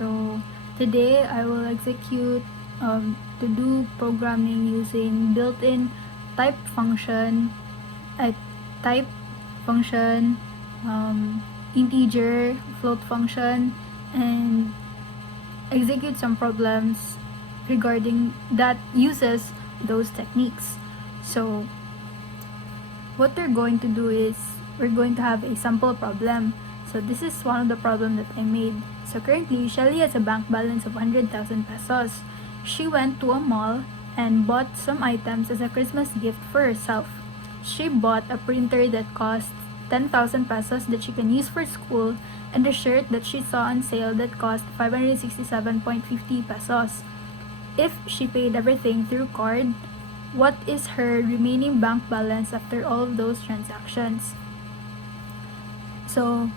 So today I will execute to do programming using built-in type function, a type function, integer, float function, and execute some problems regarding that uses those techniques. So what we're going to do is we're going to have a sample problem. So this is one of the problems that I made. So currently, Shelly has a bank balance of 100,000 pesos. She went to a mall and bought some items as a Christmas gift for herself. She bought a printer that cost 10,000 pesos that she can use for school, and a shirt that she saw on sale that cost 567.50 pesos. If she paid everything through card, what is her remaining bank balance after all of those transactions? So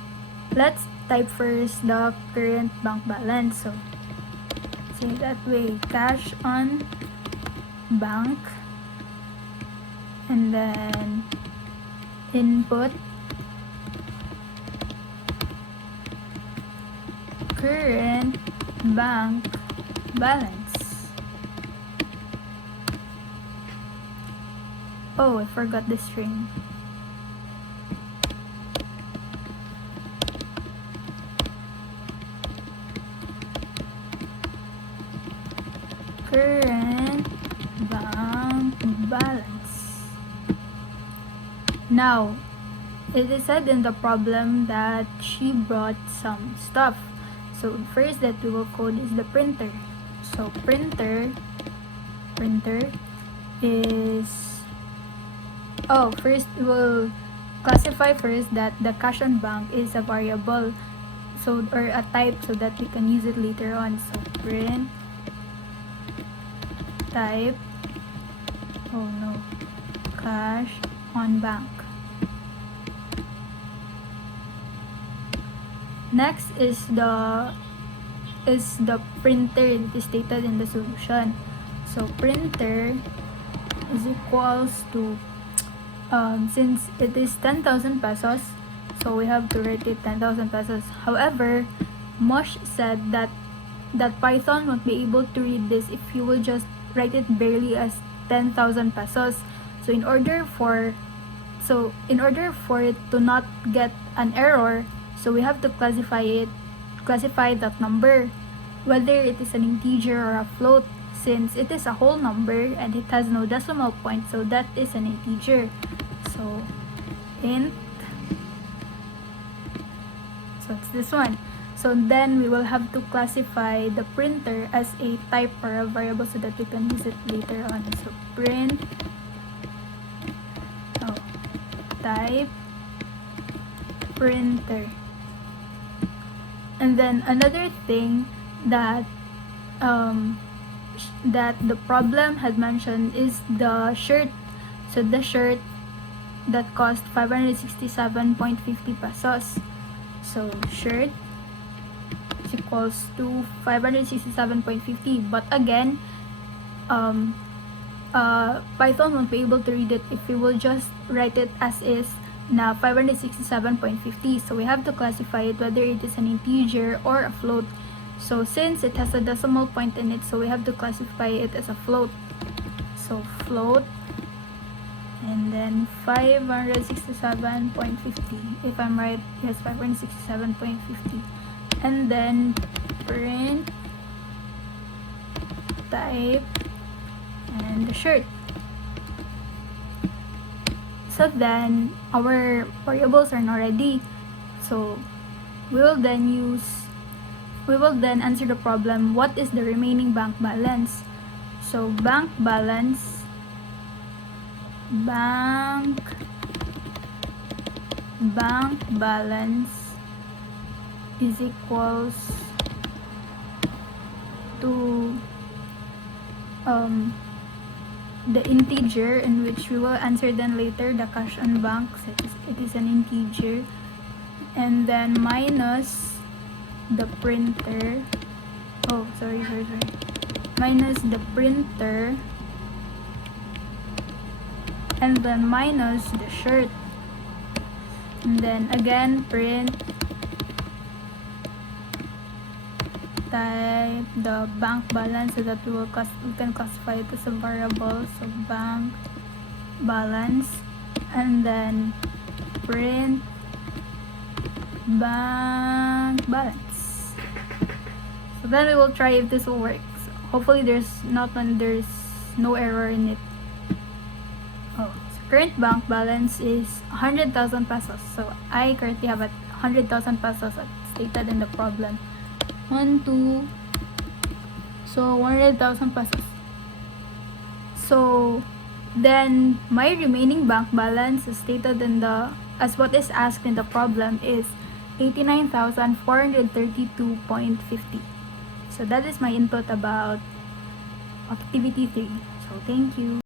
let's type first the current bank balance. So say that way, cash on bank, and then input current bank balance. Oh, I forgot the string. Current bank balance. Now, it is said in the problem that she brought some stuff. So first that we will code is the printer. So printer is, first we will classify first that the cash on bank is a variable, so, or a type, so that we can use it later on. So print type, cash on bank. Next is the printer that is stated in the solution. So printer is equals to, since it is 10,000 pesos, so we have to write it 10,000 pesos. However, Mosh said that Python won't be able to read this if you will just write it barely as 10,000 pesos. So in order for it to not get an error, so we have to classify that number, whether it is an integer or a float. Since it is a whole number and it has no decimal point, so that is an integer. So int, so it's this one. So then we will have to classify the printer as a type or a variable so that we can use it later on. So print type printer. And then another thing that the problem had mentioned is the shirt. So the shirt that cost 567.50 pesos. So shirt is equals to 567.50. But again, Python won't be able to read it if we will just write it as is na 567.50. So we have to classify it whether it is an integer or a float. So since it has a decimal point in it, so we have to classify it as a float. So float, and then 567.50. If I'm right, yes, 567.50. And then print type and the shirt. So then our variables are now ready. So we will then answer the problem, what is the remaining bank balance? So bank balance is equals to the integer, in which we will answer then later, the cash on bank, so it is an integer, and then minus the printer, minus the printer, and then minus the shirt, and then again print type the bank balance so that we can classify it as a variable. So bank balance, and then print bank balance. So then we will try if this will work. So hopefully there's no error in it. So current bank balance is 100,000 pesos. So I currently have 100,000 pesos as stated in the problem. 100,000 pesos. So then my remaining bank balance is stated as what is asked in the problem is 89,432.50. So that is my input about activity 3. So thank you.